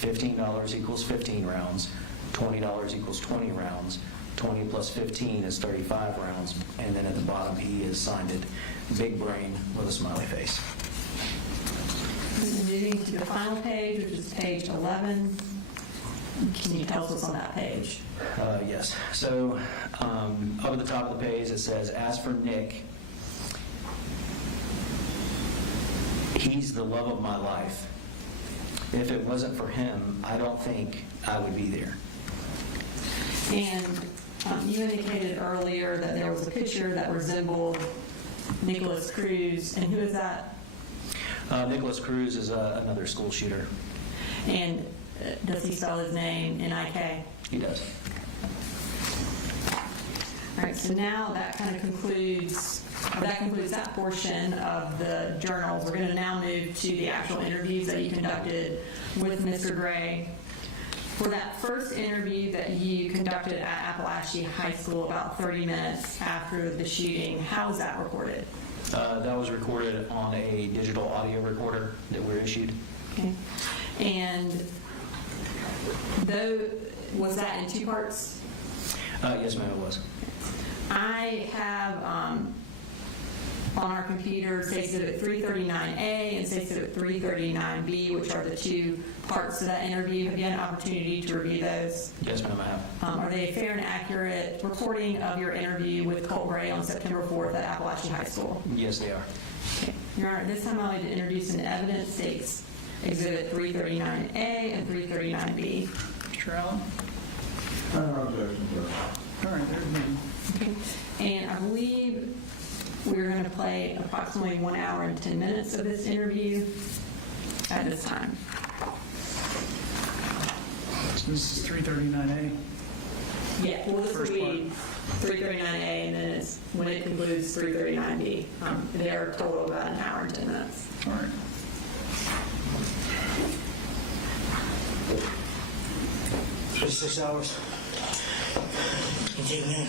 $15 equals 15 rounds, $20 equals 20 rounds, 20 plus 15 is 35 rounds, and then at the bottom he has signed it, big brain with a smiley face. Moving to the final page, which is page 11. Can you tell us what's on that page? Yes. So up at the top of the page it says, as for Nick, he's the love of my life. If it wasn't for him, I don't think I would be there. And you indicated earlier that there was a picture that resembled Nicholas Cruz. And who is that? Nicholas Cruz is another school shooter. And does he spell his name N-I-K? He does. All right, so now that kind of concludes that portion of the journals. We're going to now move to the actual interviews that you conducted with Mr. Gray. For that first interview that you conducted at Apalachee High School about 30 minutes after the shooting, how was that recorded? That was recorded on a digital audio recorder that we're issued. Okay. And was that in two parts? Yes, ma'am, it was. I have on our computer State Exhibit 339A and State Exhibit 339B, which are the two parts of that interview. Have you had an opportunity to review those? Yes, ma'am, I have. Are they a fair and accurate recording of your interview with Colt Gray on September 4th at Apalachee High School? Yes, they are. Okay. Your Honor, this time I'd like to introduce an evidence, State Exhibit 339A and 339B. Mr. Allen? No objection, sir. All right, there's me. Okay. And I believe we're going to play approximately 1 hour and 10 minutes of this interview at this time. So this is 339A. Yeah, well, this will First be 339A, and then when it concludes 339B. They're total about 1 hour and 10 minutes. All right. For 6 hours. Continue in.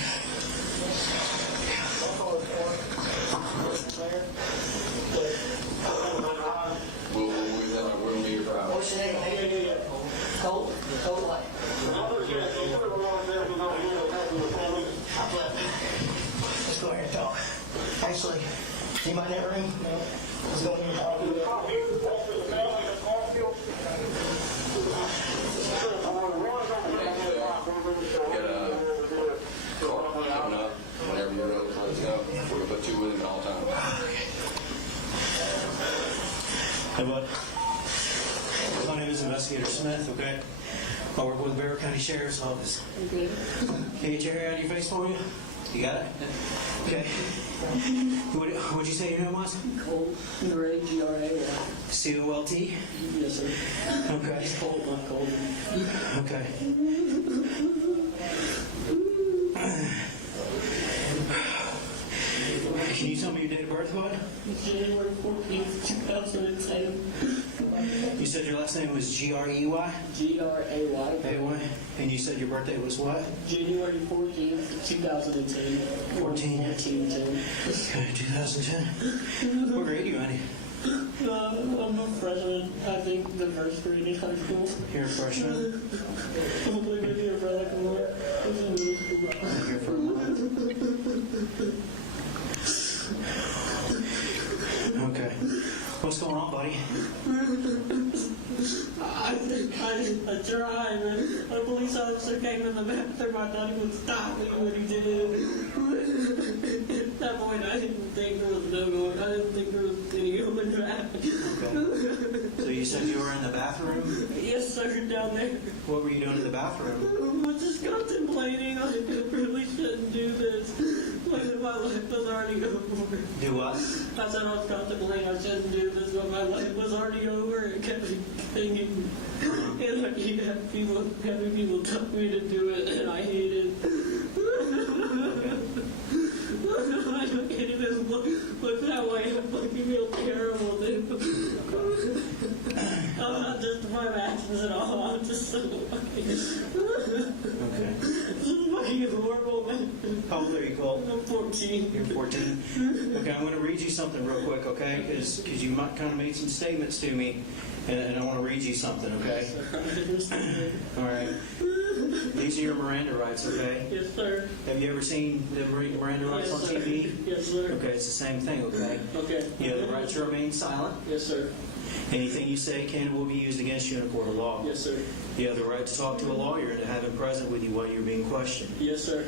We'll be your problem. What's your name? Colt? Colt what? Let's go here and talk. Actually, do you mind that room? No. Let's go in here and talk. Get a car coming up whenever you're ready. Let's go. We're going to put 2 with him at all times. Hey, bud. My name is Investigator Smith, okay? I work with the Barrow County Sheriff's Office. Okay. Can you get your hair out of your face for me? You got it? Okay. What'd you say your name was? Colt Gray, G-R-A-Y. C-O-L-T? Yes, sir. Okay. It's Colt, not Colt. Okay. Can you tell me your date of birth, bud? January 14th, 2010. You said your last name was G-R-E-Y? G-R-A-Y. A-Y? And you said your birthday was what? January 14th, 2010. 14. 1410. Okay, 2010. What grade are you in? I'm a freshman. I think the first grade in high school. You're a freshman? I'm only going to be here for like a month. This is middle school. I'm here for a month. Okay. What's going on, buddy? I think I tried, and a police officer came in the bathroom. I thought he would stop me when he did. At that point, I didn't think there was no going. I didn't think there was any human traffic. Okay. So you said you were in the bathroom? Yes, sir, down there. What were you doing in the bathroom? I was just contemplating. I really shouldn't do this. When my life was already over. Do what? I said I was contemplating I shouldn't do this, but my life was already over. It kept me thinking. And I keep having people tell me to do it, and I hate it. I can't even look that way. I'm fucking feel terrible, dude. I'm not justifying my actions at all. I'm just so fucking... Okay. This is fucking be horrible, man. How old are you, Colt? I'm 14. You're 14? Okay, I'm going to read you something real quick, okay? Because you might kind of made some statements to me, and I want to read you something, okay? All right. These are your Miranda rights, okay? Yes, sir. Have you ever seen the Miranda rights Yes, on sir. TV? Yes, sir. Okay, it's the same thing, okay? Okay. You have the right to remain silent. Yes, sir. Anything you say can and will be used against you in a court of law. Yes, sir. You have the right to talk to a lawyer and to have him present with you while you're being questioned. Yes, sir.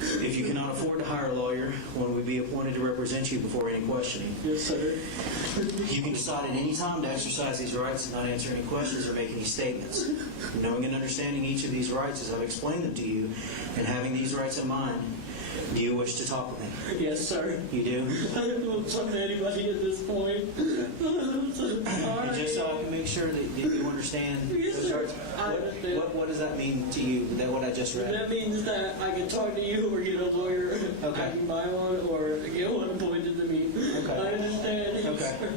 If you cannot afford to hire a lawyer, one will be appointed to represent you before any questioning. Yes, sir. You can decide at any time to exercise these rights and not answer any questions or make any statements. Knowing and understanding each of these rights as I've explained them to you, and having these rights in mind, do you wish to talk with me? Yes, sir. You do? I don't want to talk to anybody at this point. I'm so sorry. And just so I can make sure that you understand Yes, those sir. rights, I understand. what does that mean to you, that what I just read? That means that I can talk to you or get a lawyer. Okay. I can buy one or get one appointed to me. Okay. I understand. Yes, Okay. sir.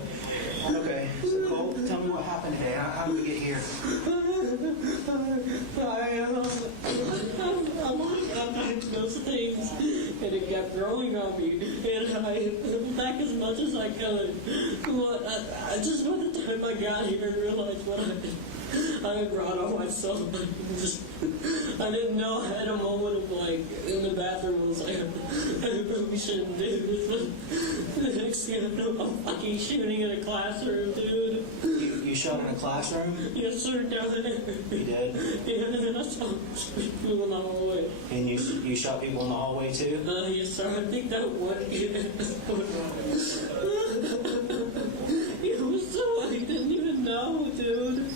Okay, so Cole, tell me what happened today. How did we get here? I'm those things, and it kept growing on me, and I pulled back as much as I could. But I just by the time I got here and realized what I had brought on myself. I didn't know. I had a moment of like in the bathroom. I was like, I probably shouldn't do this. But the next thing I know, I'm fucking shooting in a classroom, dude. You shot in a classroom? Yes, sir, down there. You did? Yeah, and I saw people in the hallway. And you shot people in the hallway too? Yes, sir. I think that one. It was so I didn't even know, dude.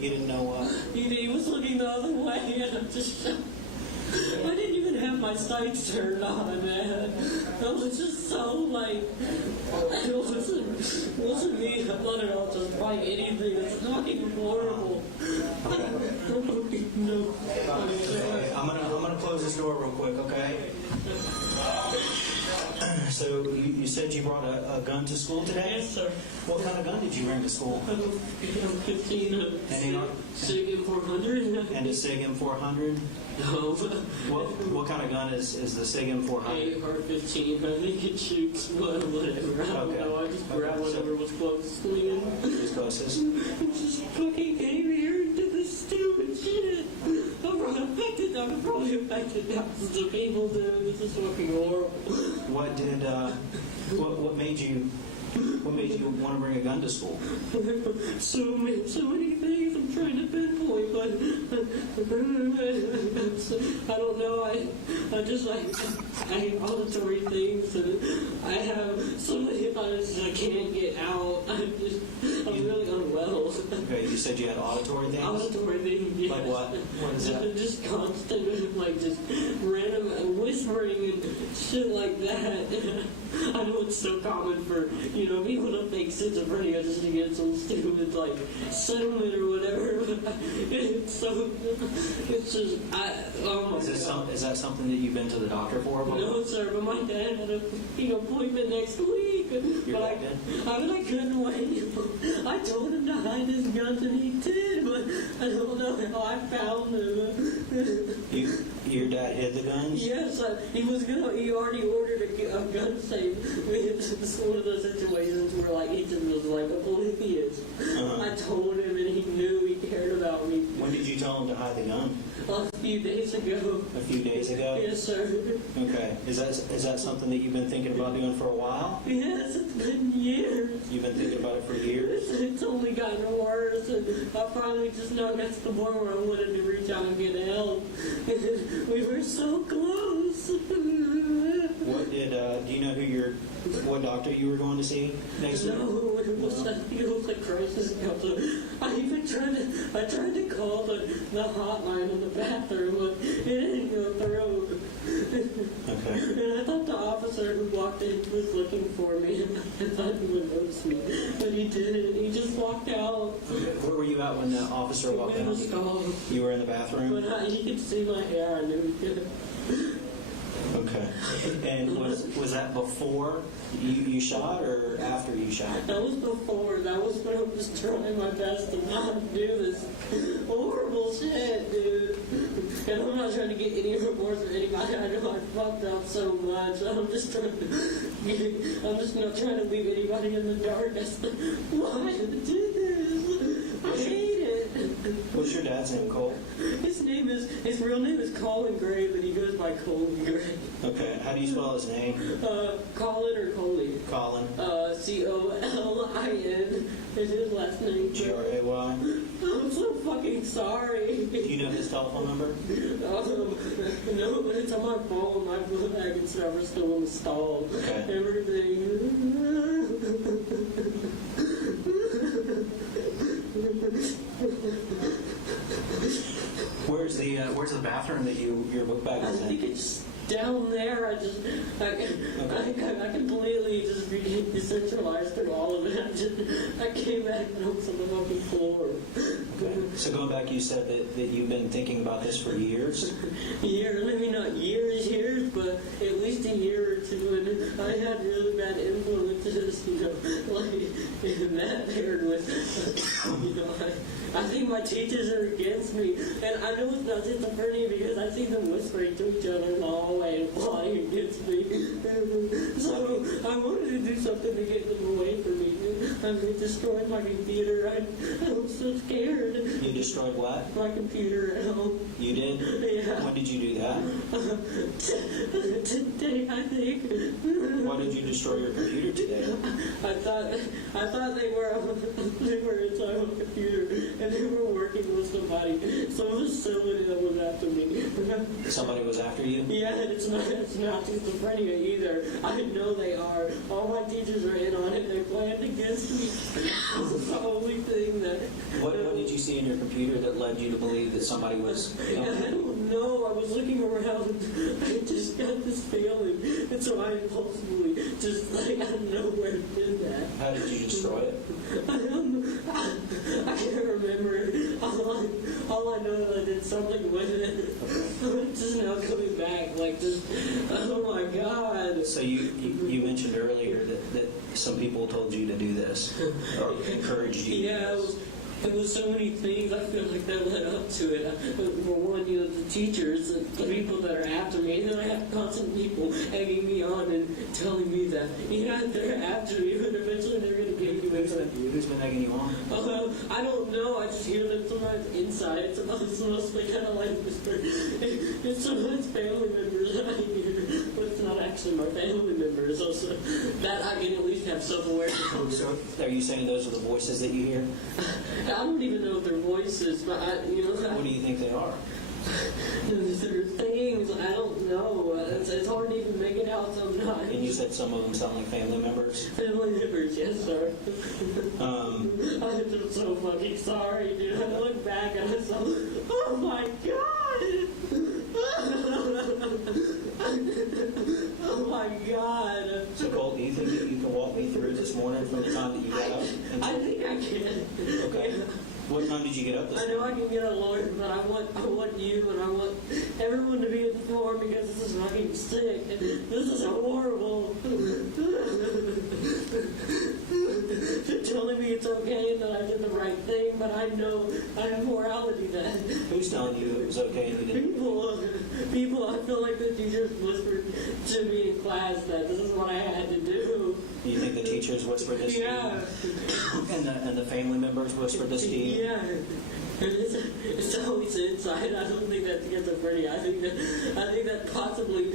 You didn't know what? He was looking the other way, and I just. I didn't even have my sights turned on, man. I was just so like, it wasn't me. I thought it all just like anything. It's fucking horrible. No. Okay, I'm gonna close this door real quick, okay? So you said you brought a gun to school today? Yes, sir. What kind of gun did you bring to school? 15 SIG M400. And a SIG M400? No. What kind of gun is the SIG M400? AR-15. I think it shoots whatever. I don't know. I just grabbed whatever was closest to me. Who's closest? Just fucking came here and did this stupid shit. I'm probably affected thousands of people, dude. This is fucking horrible. What made you want to bring a gun to school? So many things I'm trying to pinpoint, but I don't know. I just like I hate auditory things, and I have so many times I can't get out. I'm really unwell. Okay, you said you had auditory things? Auditory things, yeah. Like what? What is that? Just constant, like just random whispering and shit like that. I know it's so common for, people to fake schizophrenia just to get some stupid, like, settlement or whatever. It's just, oh my God. Is that something that you've been to the doctor for? No, sir, but my dad had a, appointment next week. Your But dad did? I couldn't wait. I told him to hide his guns and he did, but I don't know how I found him. Your dad hid the guns? Yes, he already ordered a gun safe. It's one of those situations where like he just was like oblivious. I told him and he knew he cared about me. When did you tell him to hide the gun? A few days ago. A few days ago? Yes, sir. Okay. Is that something that you've been thinking about doing for a while? Yes, it's been years. You've been thinking about it for years? It's only gotten worse, and I finally just now got to the point where I wanted to reach out and get help. We were so close. What did, do you know what doctor you were going to see next week? No, it was a crisis counselor. I tried to call the hotline in the bathroom, but it didn't go through. Okay. And I thought the officer who walked in was looking for me. I thought he would notice me, but he didn't. He just walked out. Where were you at when the officer walked In out? the stall. You were in the bathroom? But he could see my hair. I knew he could. Okay. And was that before you shot or after you shot? That was before. That was when I was trying my best to not do this horrible shit, dude. And I'm not trying to get any remorse for anybody. I know I fucked up so much. I'm just not trying to leave anybody in the dark. That's why I did this. I hate it. What's your dad's name, Colt? His real name is Colt Gray, but he goes by Colt Gray. Okay, how do you spell his name? Colin or Coley? Colin. Colin is his last name. Gray. I'm so fucking sorry. Do you know his telephone number? No, but it's on my phone. My bag and stuff are still installed. Okay. Everything. Where's the bathroom that your book bag I is think in? it's down there. I completely just became decentralized through all of it. I came back and I was on the fucking floor. Okay. So going back, you said that you've been thinking about this for years? Years, maybe not years, but at least a year or two. And I had really bad influences, like that paired with, I think my teachers are against me. And I know it's not schizophrenia because I see them whispering to each other in the hallway and plotting against me. So I wanted to do something to get them away from me. I destroyed my computer. I was so scared. You destroyed what? My computer at home. You did? Yeah. When did you do that? Today, I think. Why did you destroy your computer today? I thought they were inside my computer and they were working with somebody. Somebody that was after me. Somebody was after you? Yeah, it's not schizophrenia either. I know they are. All my teachers are in on it. They planned against me. This is the only thing that. What did you see in your computer that led you to believe that somebody was? I don't know. I was looking around. I just got this feeling, and so I impulsively just out of nowhere did that. How did you destroy it? I can't remember. All I know is I did something with it. It's just now coming back, oh my God. So you mentioned earlier that some people told you to do this, or encouraged you to do Yeah, this. it was so many things. I feel like that led up to it. For one, the teachers, the people that are after me, and then I have constant people egging me on and telling me that, they're after me, and eventually they're going to get you into it. Who's been egging you on? I don't know. I just hear them sometimes inside. It's mostly kind of like whisper. It's sometimes family members that I hear, but it's not actually my family members. Also, that I can at least have self-awareness. So are you saying those are the voices that you hear? I don't even know if they're voices, but What do you think they are? There are things, I don't know. It's hard to even make it out sometimes. And you said some of them sound like family members? Family members, yes, sir. Um, I'm just so fucking sorry, dude. I look back and I saw, oh my God! Oh my God! So Colt, do you think that you can walk me through this morning from the time that you got up? I think I can. Okay. What time did you get up this I know I can get a lawyer, but I want you and I want everyone to be at the floor because this is fucking sick. This is horrible. They're telling me it's okay and that I did the right thing, but I know I have morality then. Who's telling you it was okay and you didn't? People, I feel like the teachers whispered to me in class that this is what I had to do. Do you think the teachers whispered this to you? Yeah. And the family members whispered this to you? Yeah. It's always inside. I don't think that's schizophrenia. I think that possibly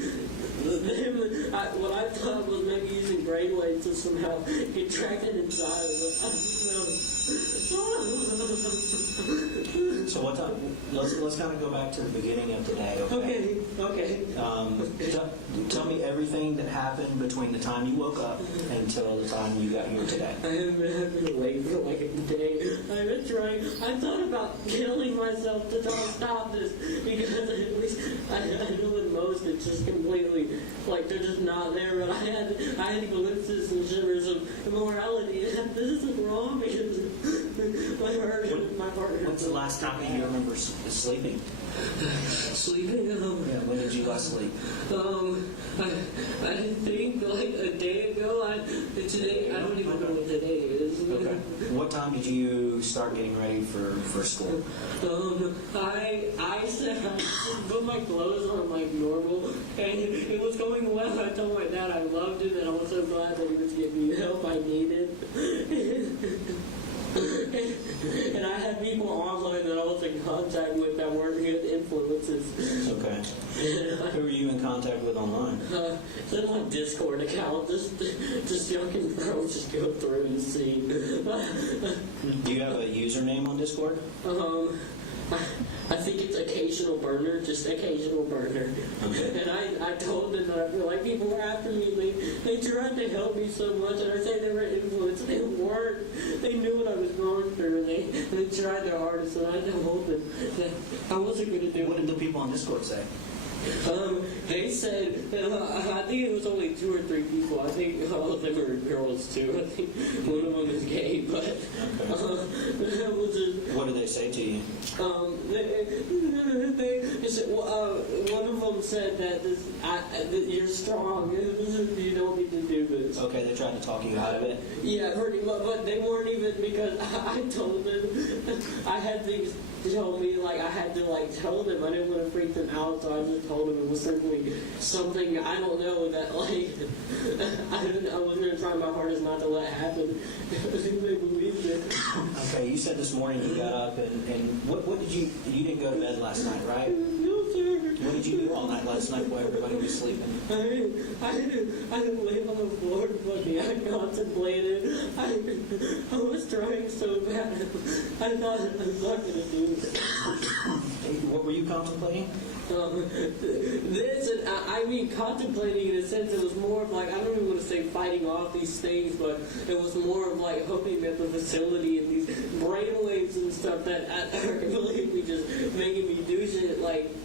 what I thought was maybe using brainwaves to somehow get tracked inside of them. So what time? Let's kind of go back to the beginning of today. Okay. Tell me everything that happened between the time you woke up until the time you got here today. I've been awake for like a day. I've been trying. I thought about killing myself to try to stop this because at least I know with most it's just completely like they're just not there. But I had glimpses and shivers of immorality. And this isn't wrong because my partner. When's the last time do you remember sleeping? Sleeping. Yeah, when did you last sleep? I think like a day ago. Today, I don't even know what today is. Okay. What time did you start getting ready for school? I said I just put my clothes on like normal, and it was going well. I told my dad I loved him, and I was so glad that he was giving me the help I needed. And I had people online that I was in contact with that weren't good influences. Okay. Who were you in contact with online? So my Discord account, just y'all can probably just go through and see. Do you have a username on Discord? I think it's occasional burner, just occasional burner. Okay. And I told them that I feel like people were after me. They tried to help me so much, and I say they were influenced. They weren't. They knew what I was going through, and they tried their hardest, and I told them that I wasn't going to do What it. did the people on Discord say? They said, I think it was only 2 or 3 people. I think all of them are girls too. I think one of them is gay, but it was just, What did they say to you? they said, one of them said that that you're strong. You don't need to do this. Okay, they tried to talk you out of it. Yeah, pretty much, but they weren't even, because I told them I had things tell me, like, I had to, like, tell them. I didn't want to freak them out, so I just told them it was simply something, I don't know, that, like, I was going to try my hardest not to let happen. I think they believed it. Okay, you said this morning you got up and what did you didn't go to bed last night, right? No, sir. What did you do all night last night while everybody was sleeping? I laid on the floor, but I contemplated. I was trying so bad. I thought I was not going to do it. What were you contemplating? This, and I mean, contemplating in a sense, it was more of like, I don't even want to say fighting off these things, but it was more of like hoping that the facility and these brainwaves and stuff that are completely just making me do shit.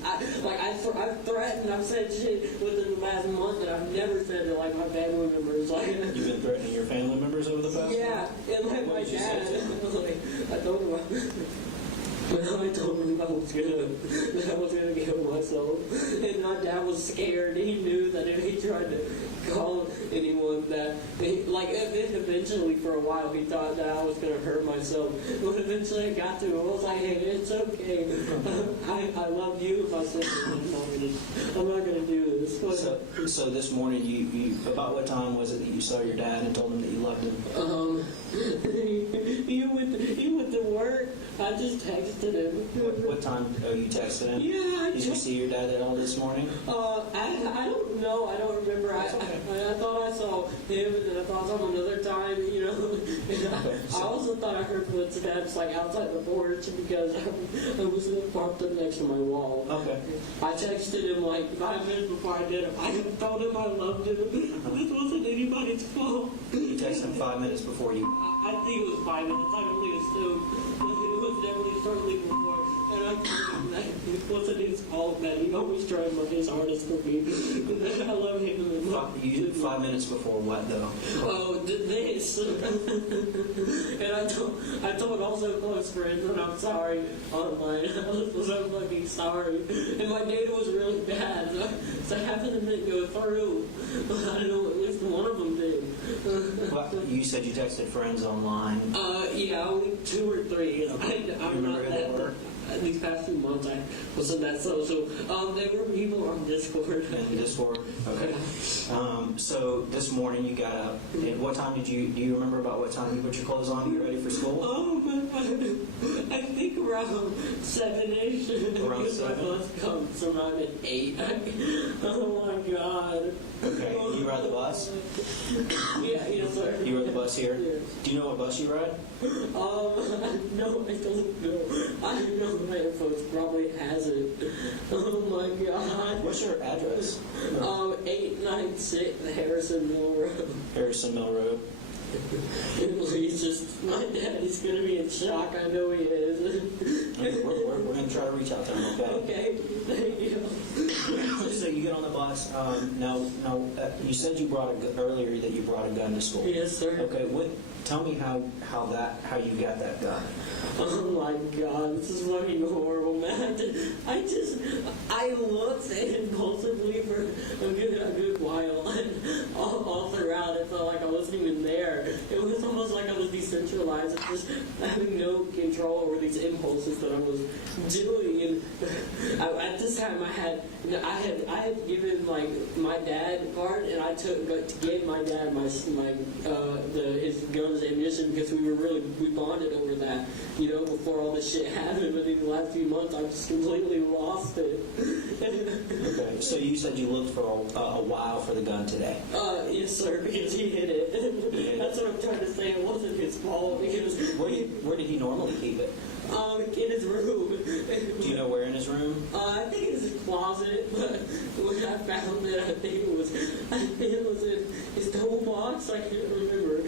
I've threatened, I've said shit within the last month that I've never said to like my family members. Like, You've been threatening your family members over the past? yeah, and like What my did you dad, say to them? I told him. Well, I told him I was gonna kill myself, and my dad was scared. He knew that if he tried to call anyone, that eventually for a while he thought that I was gonna hurt myself. But eventually I got to him. I was like, hey, it's okay. I love you. If I said I'm not gonna do this. So this morning, you about what time was it that you saw your dad and told him that you loved him? He went to work. I just texted him. What time you texted him? Yeah, Did you see your dad at all this morning? I don't know. I don't remember. I thought I saw him, and then I thought I saw him another time. You know, I also thought I heard footsteps like outside the porch because I was parked up next to my wall. Okay. I texted him like 5 minutes before I did it. I told him I loved him. This wasn't anybody's fault. You texted him 5 minutes before you. I think it was 5 minutes. I only assumed. It was definitely shortly before. And I told him that it wasn't his fault, that he always tried his hardest for me. I love him. You did 5 minutes before what though? Oh, this. And I told also close friends that I'm sorry online. I was so fucking sorry. And my data was really bad. So half of them didn't go through. I don't know, at least one of them did. Well, you said you texted friends online. Yeah, only 2 or 3. I'm not who they that. were? These past few months, I wasn't that social. They were people on Discord. In Discord. Okay. So this morning you got up. And what time do you remember about what time you put your clothes on to get ready for school? I think around 7-ish. Around Because 7? my bus comes around at 8. Oh my god. Okay. You ride the bus? Yeah, yes sir. You ride the bus here? Yes. Do you know what bus you ride? No, I don't know. I know my influence probably has it. Oh my god. What's your address? 896 Harrison Mill Road. Harrison Mill Road. He's just, my daddy's gonna be in shock. I know he is. We're going to try to reach out to him, okay? Okay, thank you. So you get on the bus, you said you brought earlier that you brought a gun to school. Yes, sir. Okay, tell me how you got that gun. Oh my God, this is fucking horrible, man. I looked impulsively for a good while, and all throughout it felt like I wasn't even there. It was almost like I was decentralized, just having no control over these impulses that I was doing. And at this time, I had given like my dad a card, and I gave my dad his guns and ammunition because we bonded over that, before all this shit happened. But in the last few months, I just completely lost it. Okay, so you said you looked for a while for the gun today. Yes, sir, because he hid it. That's what I'm trying to say. It wasn't his fault. Because Where did he normally keep it? in his room. Do you know where in his room? I think it was his closet, but when I found it, I think it was in his toolbox. I can't remember.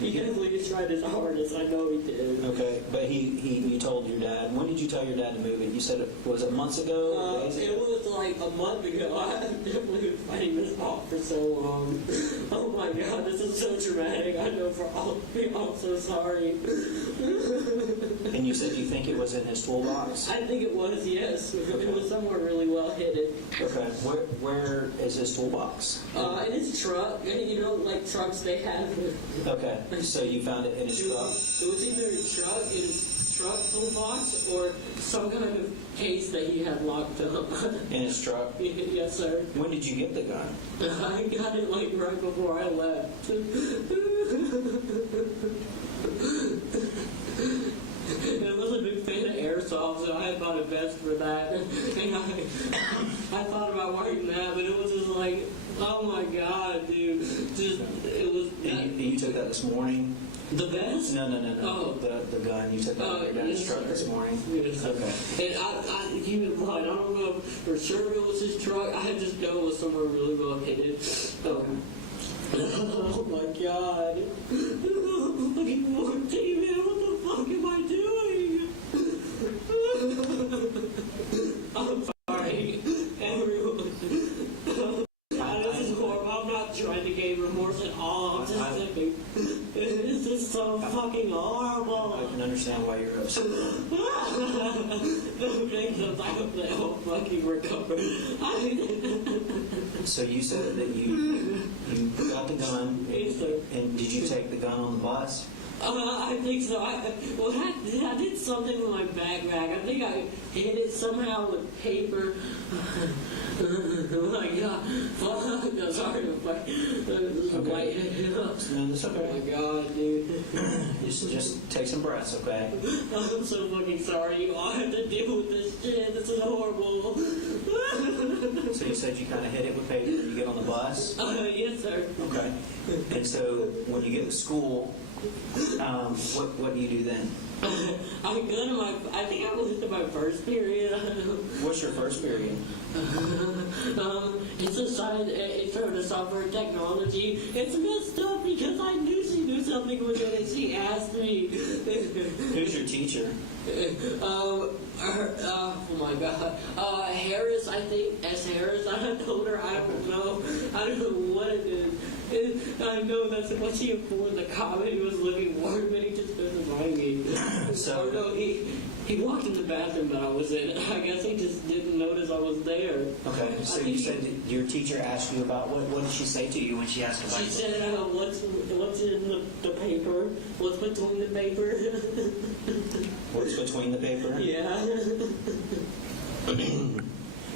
He definitely tried his hardest. I know he did. Okay, but you told your dad. When did you tell your dad to move it? You said was it months ago? Days ago? It was like a month ago. I definitely been fighting this off for so long. Oh my God, this is so traumatic. I know for all of you, I'm so sorry. And you said you think it was in his toolbox? I think it was, yes. It was somewhere really well hidden. Okay, where is his toolbox? In his truck, like trucks they have. Okay, so you found it in his truck? It was either his truck toolbox or some kind of case that he had locked up. In his truck? Yes, sir. When did you get the gun? I got it like right before I left. And I was a big fan of airsoft, so I had bought a vest for that. And I thought about wearing that, but it was just like, oh my God, dude. It was. And you took that this morning? The vest? No. Oh. The gun, you took that out of your dad's truck this morning? Yes. Okay. And I keep in mind, I don't know for sure it was his truck. I just know it was somewhere really well hidden. Oh my God. Fucking 14, man, what the fuck am I doing? I'm sorry, everyone. This is horrible. I'm not trying to gain remorse at all. I'm just thinking, this is so fucking horrible. I can understand why you're upset. No, because I hope they all fucking recover. So you said that you got the gun, Yes, sir. and did you take the gun on the bus? I think so. I did something with my backpack. I think I hid it somehow with paper. Oh my God. Fuck. No, sorry. Okay. No, that's Oh okay. my God, dude. Just take some breaths, okay? I'm so fucking sorry. You all have to deal with this shit. This is horrible. So you said you kind of hit it with paper when you get on the bus? Yes, sir. Okay. And so when you get to school, what do you do then? I go to I think I went to my first period. What's your first period? It's for the software technology. It's messed up because I knew she knew something with it and she asked me. Who's your teacher? Oh my God. Harris, I think. S. Harris. I told her I don't know. I don't know what it is. I know that's what she afforded the comment. He was looking warm and he just doesn't mind me. So no, he walked in the bathroom that I was in. I guess he just didn't notice I was there. okay. So you said your teacher asked you about what did she say to you when she asked about She you? said, what's in the paper? What's between the paper? What's between the paper? Yeah.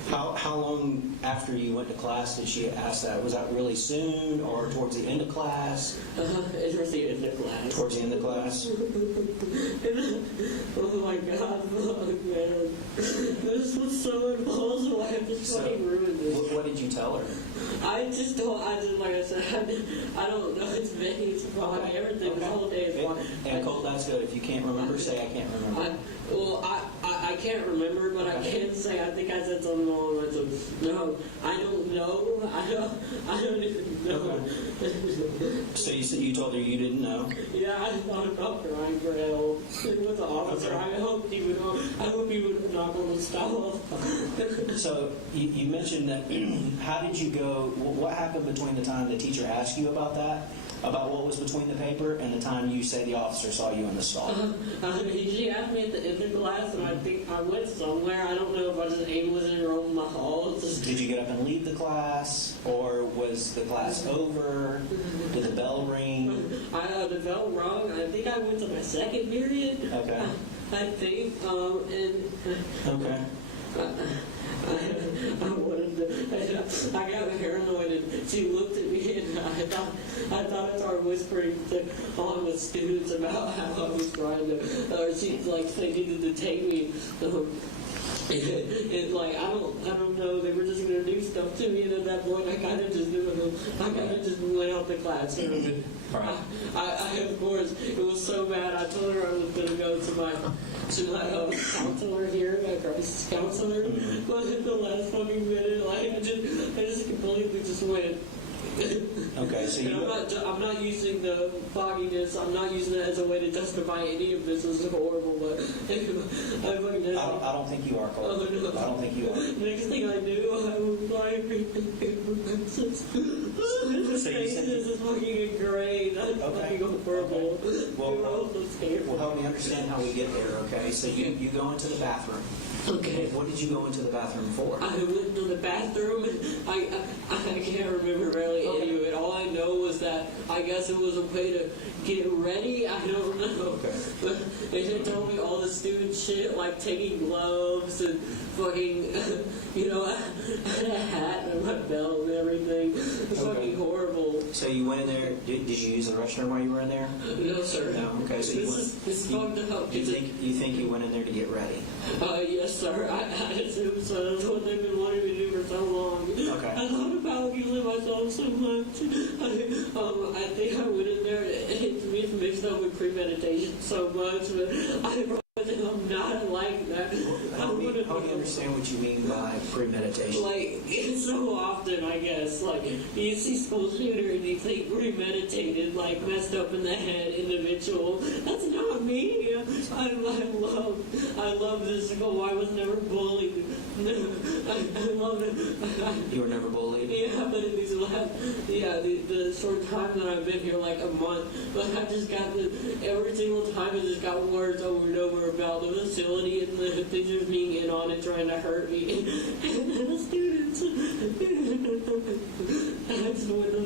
How long after you went to class did she ask that? Was that really soon or towards the end of class? It was the end of class. Towards the end of class? Oh my God, fuck, man. This was so impulsive. I just fucking ruined this. What did you tell her? Like I said, I don't know. It's vague. It's fine. Everything, the whole day is fine. And Colt, that's good. If you can't remember, say I can't remember. I can't remember, but I can say I think I said something along the lines of, no, I don't know. I don't even know. So you told her you didn't know? Yeah, I thought about crying for help. It was an officer. I hope he would knock on the stove. So you mentioned that, how did you go, what happened between the time the teacher asked you about that, about what was between the paper, and the time you say the officer saw you in the stall? She asked me at the end of class, and I think I went somewhere. I don't know if I just aimlessly roamed my halls. Did you get up and leave the class, or was the class over? Did the bell ring? The bell rung. I think I went to my second period. Okay. I think, Okay. I got paranoid, and she looked at me, and I thought I started whispering on with students about how I was trying to, or she's like, they needed to take me. It's like, I don't know, they were just going to do stuff to me, and at that point, I kind of just went out the classroom. Right. I of course, it was so bad, I told her I was going to go to my counselor here, my crisis counselor, but at the last fucking minute, like, I just completely just went. Okay, so you... I'm not using the fogginess. I'm not using it as a way to justify any of this. This is horrible, but I don't think you are, Colt. I don't think you are. Next thing I knew, I was buying paper pencils. This is fucking gray, not fucking purple. Well, help me understand how we get there, okay? So you go into the bathroom. Okay. What did you go into the bathroom for? I went to the bathroom, and I can't remember really any of it. All I know was that I guess it was a way to get ready. I don't know. Okay. But they told me all the stupid shit, like taking gloves and fucking, I had a hat and my belt and everything. It was fucking horrible. So you went in there, did you use the restroom while you were in there? No, sir. No? Okay, so This is fucked up. You think you went in there to get ready? Yes, sir. I assume so. That's what they've been wanting me to do for so long. Okay. I thought about abusing myself so much. I think I went in there, and it's mixed up with premeditation so much, but I'm not like that. Help me understand what you mean by premeditation. Like, it's so often, I guess, like, you see school shooter and you think premeditated, like, messed up in the head individual. That's not me. I love this school. I was never bullied. I love it. You were never bullied? Yeah, but in these the short time that I've been here, like a month, but I just got every single time it just got worse over and over about the facility and the teachers being in on it, trying to hurt me, and the students. I just went to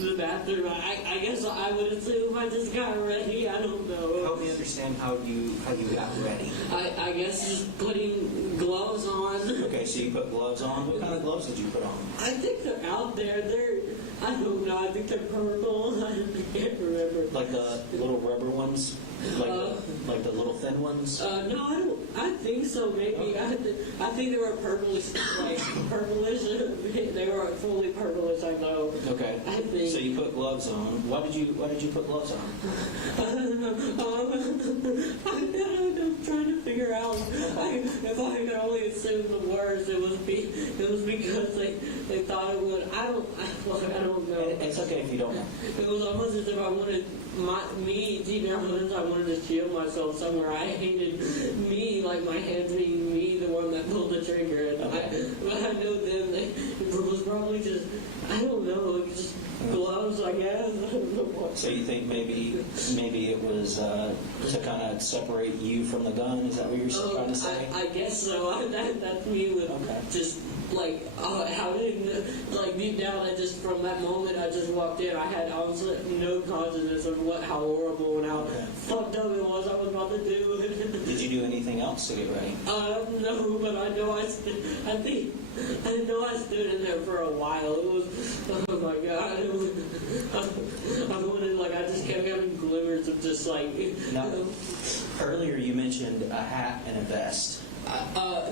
the bathroom. I guess I would assume I just got ready. I don't know. Help me understand how you got ready. I guess just putting gloves on. Okay, so you put gloves on. What kind of gloves did you put on? I think they're out there. I don't know. I think they're purple. I can't remember. Like the little rubber ones? Like the little thin ones? No, I don't. I think so. Maybe I think they were purplish, like purplish. They were fully purplish. I know. Okay. I think. So you put gloves on. Why did you put gloves on? I don't know. I'm trying to figure out. If I could only assume the worst, it was because they thought it would. I don't know. It's okay if you don't know. It was almost as if I wanted deep down within, I wanted to shield myself somewhere. I hated me, like my hands being me, the one that pulled the trigger. And but I know then it was probably just, I don't know, just gloves, I guess. I don't know what. So you think maybe it was to kind of separate you from the gun? Is that what you're trying to say? I guess so. That's me with just like how did like deep down. I just from that moment I just walked in. I had honestly no consciousness of how horrible and how fucked up it was I was about to do. Did you do anything else to get ready? No, but I know I stood in there for a while. It was, oh my god, it was, I wanted, like, I just kept having glimmers of just like, Now, earlier you mentioned a hat and a vest.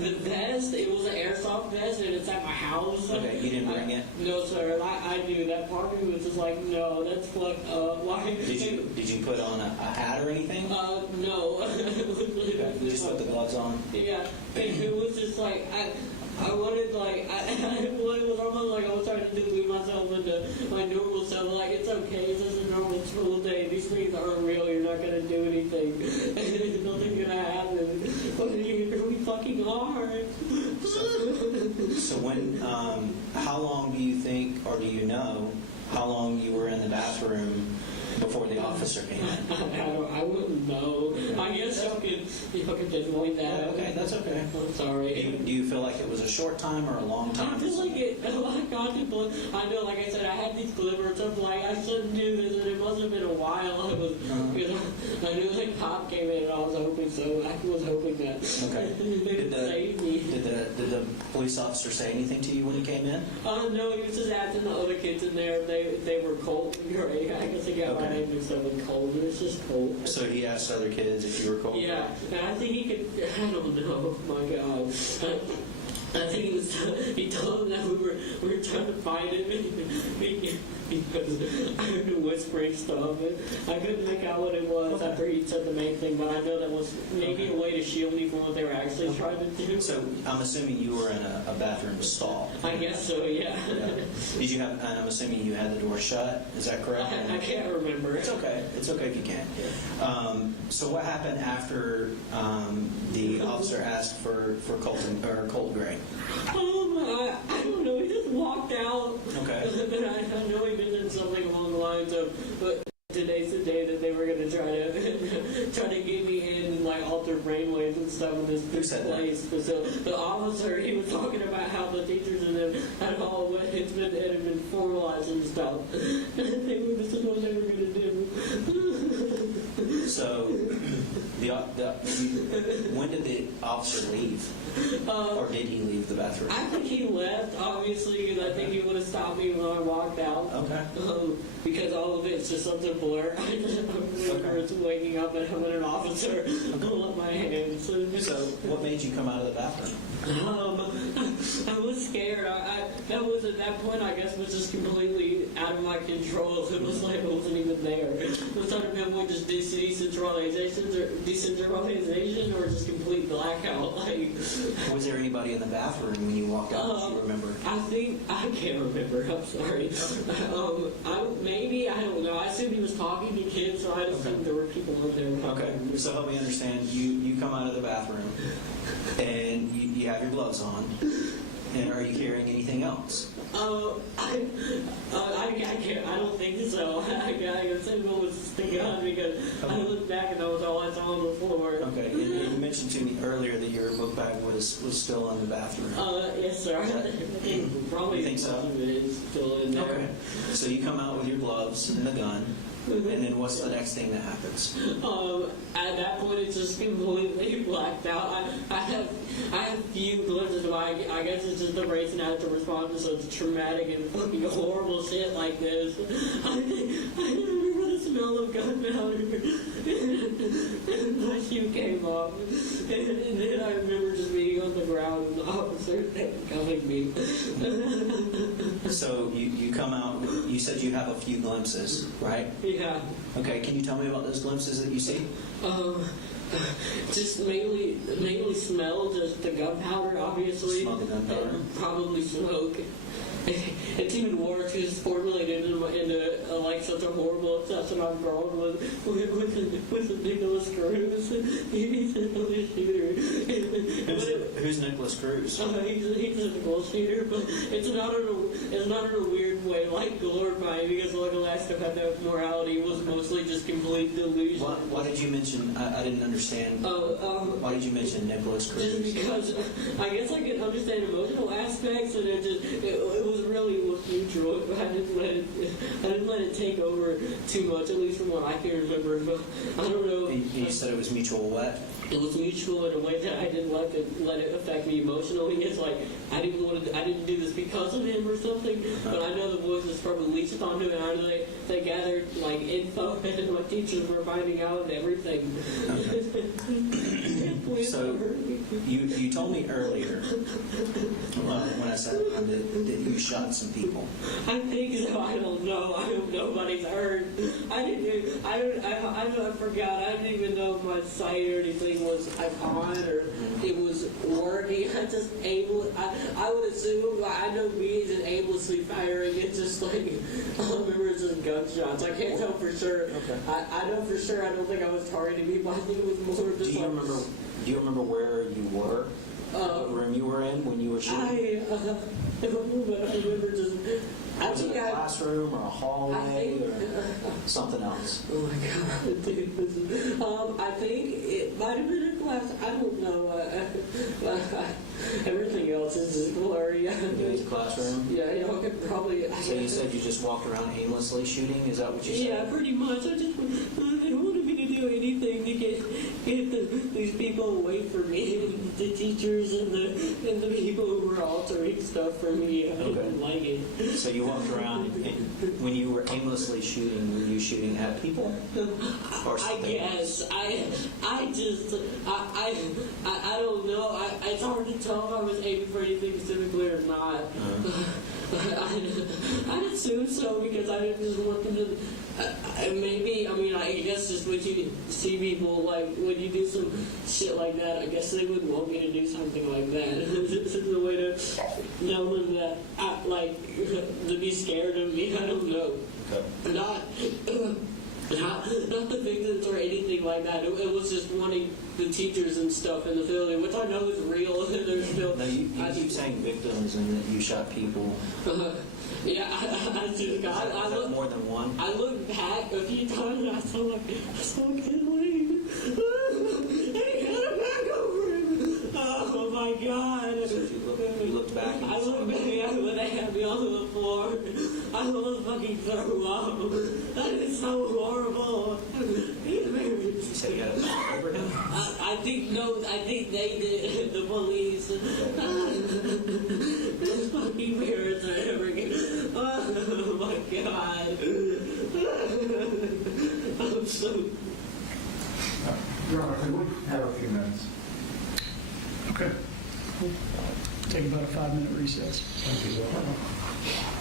the vest, it was an airsoft vest and it's at my house. Okay, you didn't bring it? No, sir. I knew that part of me was just like, no, that's fucked up. Why? Did you put on a hat or anything? No. Okay, you just put the gloves on? Yeah, it was just like, I wanted, like, it was almost like I was trying to delude myself into my normal self. Like, it's okay, it's just a normal school day. These things aren't real, you're not going to do anything. Nothing's going to happen. But you're going to be fucking fucking hard. So when, how long do you think, or do you know, how long you were in the bathroom before the officer came in? I wouldn't know. I guess y'all could pinpoint that. Okay, that's okay. I'm sorry. Do you feel like it was a short time or a long time? I feel like I know, like I said, I had these glimmers of like, I shouldn't do this, and it must have been a while. Because I knew like cop came in, and I was hoping that Okay. they would save me. Did the police officer say anything to you when he came in? No, he was just asking the other kids in there. They were Colt Gray. I guess they got my Okay. name mixed up with Colt, but it's just Colt. So he asked other kids if you were Colt? Yeah, and I think he could. I don't know. My God. I think he told them that we were trying to find him because I heard him whispering stuff. And I couldn't make out what it was after he said the main thing, but I know that was maybe a way to shield me from what they were actually trying to do. So I'm assuming you were in a bathroom stall. I guess so, yeah. Did you have? And I'm assuming you had the door shut. Is that correct? I can't remember. It's okay. It's okay if you can't. So what happened after the officer asked for Colt Gray? I don't know. He just walked out. Okay. But I know he mentioned something along the lines of, but today's the day that they were going to try to get me in and like alter brainwaves and stuff in this Who said that? place. But so the officer, he was talking about how the teachers and them had all it had been formalized and stuff. And this is what they were going to do. So when did the officer leave? Or did he leave the bathroom? I think he left, obviously, because I think he would have stopped me when I walked out. Okay. Because all of it's just such a blur. I just remember it's waking up and having an officer pull up my hands. So what made you come out of the bathroom? I was scared. That was at that point, I guess, was just completely out of my control. It was like I wasn't even there. It was trying to pinpoint just decentralization or just complete blackout. Like, Was there anybody in the bathroom when you walked out? Do you remember? I can't remember. I'm sorry. I don't know. I assumed he was talking to kids, so I assumed there were people in there. Okay. So help me understand. You come out of the bathroom and you have your gloves on. And are you carrying anything else? I can't. I don't think so. I said what was sticking on because I looked back and that was all I saw on the floor. Okay. And you mentioned to me earlier that your book bag was still in the bathroom. Yes, sir. Probably You think so? It is still in there. Okay. So you come out with your gloves and the gun. And then what's the next thing that happens? At that point, it's just completely blacked out. I have few glimpses of I guess it's just the racing out to respond to such traumatic and fucking horrible shit like this. I remember the smell of gunpowder. And my shoe came off. And then I remember just being on the ground and the officer handcuffing me. So you come out, you said you have a few glimpses, right? Yeah. Okay, can you tell me about those glimpses that you see? Just mainly smell, just the gunpowder, obviously. Smell the gunpowder. And probably smoke. It's even worse because it's formulated into like such a horrible obsession I've grown with Nicholas Cruz. He's a shooter. Who's Nicholas Cruz? He's a Nicholas shooter, but it's not in a weird way like glorifying because like Alaska had no morality. It was mostly just complete delusion. Why did you mention? I didn't understand. Why did you mention Nicholas Cruz? Just because I guess I can understand emotional aspects, and it was really mutual. I didn't let it take over too much, at least from what I can remember. But I don't know. You said it was mutual what? It was mutual in a way that I didn't let it affect me emotionally. It's like I didn't do this because of him or something. But I know the voices probably leached onto it. And I know they gathered like info, and my teachers were finding out everything. So you told me earlier when I said that you shot some people. I think so. I don't know. I hope nobody's heard. I forgot. I didn't even know if my sight or anything was on or it was working. I would assume. I know me just aimlessly firing. It's just like I remember it's just gunshots. I can't tell for sure. Okay. I know for sure. I don't think I was targeting people. I think it was more just. Do you remember where you were when you were shooting? I don't know, but I remember just. Was it a classroom or a hallway or something else? Oh my God, dude. I think it might have been a class. I don't know. Everything else is just blurry. It was a classroom? Yeah, y'all could probably. So you said you just walked around aimlessly shooting? Is that what you said? Yeah, pretty much. I just they wanted me to do anything to get these people away from me, the teachers and the people who were altering stuff for me. I didn't like it. So you walked around, and when you were aimlessly shooting, were you shooting at people? Or I something guess. else? I don't know. It's hard to tell if I was aiming for anything specifically or not. I'd assume so because I didn't just want them to. Maybe, I mean, I guess just when you see people, like, when you do some shit like that, I guess they would want me to do something like that. This is a way to know them that, to be scared of me. I don't know. Okay. Not the victims or anything like that. It was just wanting the teachers and stuff in the building, which I know is real. There's still. Now, you keep saying victims and that you shot people. Yeah, I just got. Is that more than one? I looked back a few times and I saw a kid leave. And he had a back over him. Oh my God. So you looked back and I looked back when they had me on the floor. I almost fucking threw up. That is so horrible. you said you had a back over him? I think they did, the police. Those fucking parents are ever getting. Oh my God. I'm so. Your Honor, can we have a few minutes? Okay. Take about a 5-minute recess. Thank you.